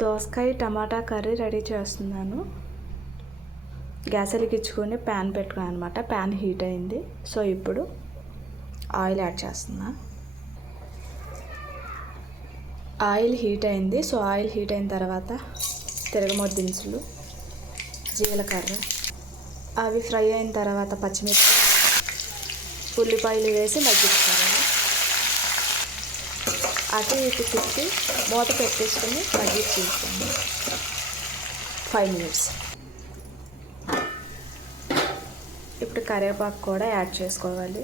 దోసకాయ టమాటా curry ready చేస్తున్నాను. Gas వెలిగించుకొని ప్యాన్ పెట్టుకున్నాను అనమాట. ప్యాన్ హీట్ అయింది. సో ఇప్పుడు ఆయిల్ యాడ్ చేస్తున్నా. ఆయిల్ హీట్ అయింది. సో ఆయిల్ హీట్ అయిన తర్వాత తిరగమోత దినుసులు, జీలకర్ర అవి ఫ్రై అయిన తర్వాత పచ్చిమిర్చి, ఉల్లిపాయలు వేసి మగ్గించుకోవాలి. అటు ఇటు తిప్పి మూత పెట్టేసుకుని మగ్గించుకోండి 5 minutes. ఇప్పుడు కరివేపాకు కూడా యాడ్ చేసుకోవాలి.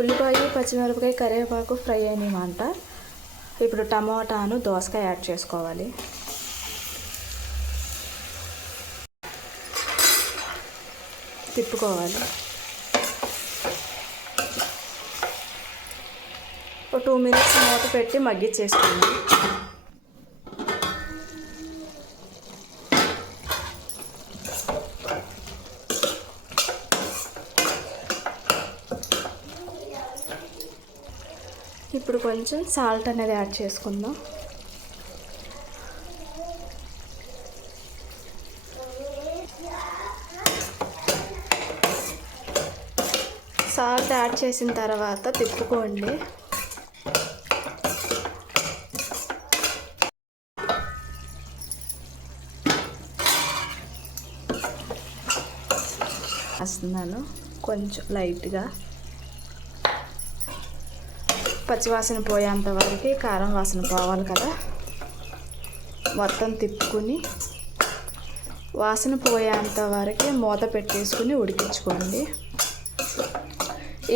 ఉల్లిపాయ, పచ్చిమిరపకాయ, కరివేపాకు ఫ్రై అయినాయంట. ఇప్పుడు టమాటాను, దోసకాయ యాడ్ చేసుకోవాలి. తిప్పుకోవాలి. 2 minutes మూత పెట్టి మగ్గించేసుకోండి. ఇప్పుడు కొంచెం సాల్ట్ అనేది యాడ్ చేసుకుందాం. సాల్ట్ యాడ్ చేసిన తర్వాత తిప్పుకోండి. వేస్తున్నాను కొంచెం లైట్గా. పచ్చివాసన పోయేంత వరకు, కారం వాసన పోవాలి కదా, మొత్తం తిప్పుకుని వాసన పోయేంత వరకు మూత పెట్టేసుకుని ఉడికించుకోండి.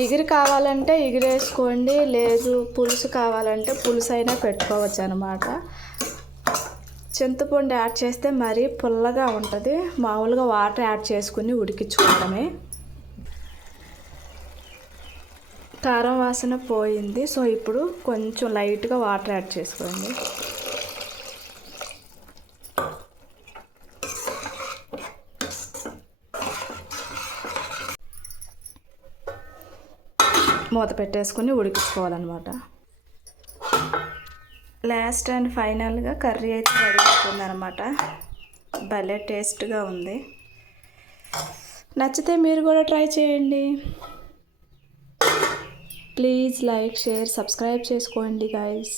ఎగిరి కావాలంటే ఎగిరేసుకోండి, లేదు పులుసు కావాలంటే పులుసు అయినా పెట్టుకోవచ్చు అన్నమాట. చింతపండు యాడ్ చేస్తే మరీ పుల్లగా ఉంటుంది. మామూలుగా వాటర్ యాడ్ చేసుకుని ఉడికించుకోవడమే. కారం వాసన పోయింది. సో ఇప్పుడు కొంచెం లైట్గా వాటర్ యాడ్ చేసుకోండి. మూత పెట్టేసుకుని ఉడికించుకోవాలన్నమాట. లాస్ట్ అండ్ ఫైనల్గా కర్రీ అయితే రెడీ అవుతుందన్నమాట. భలే టేస్ట్గా ఉంది. నచ్చితే మీరు కూడా ట్రై చేయండి. ప్లీజ్ లైక్, షేర్, సబ్స్క్రైబ్ చేసుకోండి గైస్.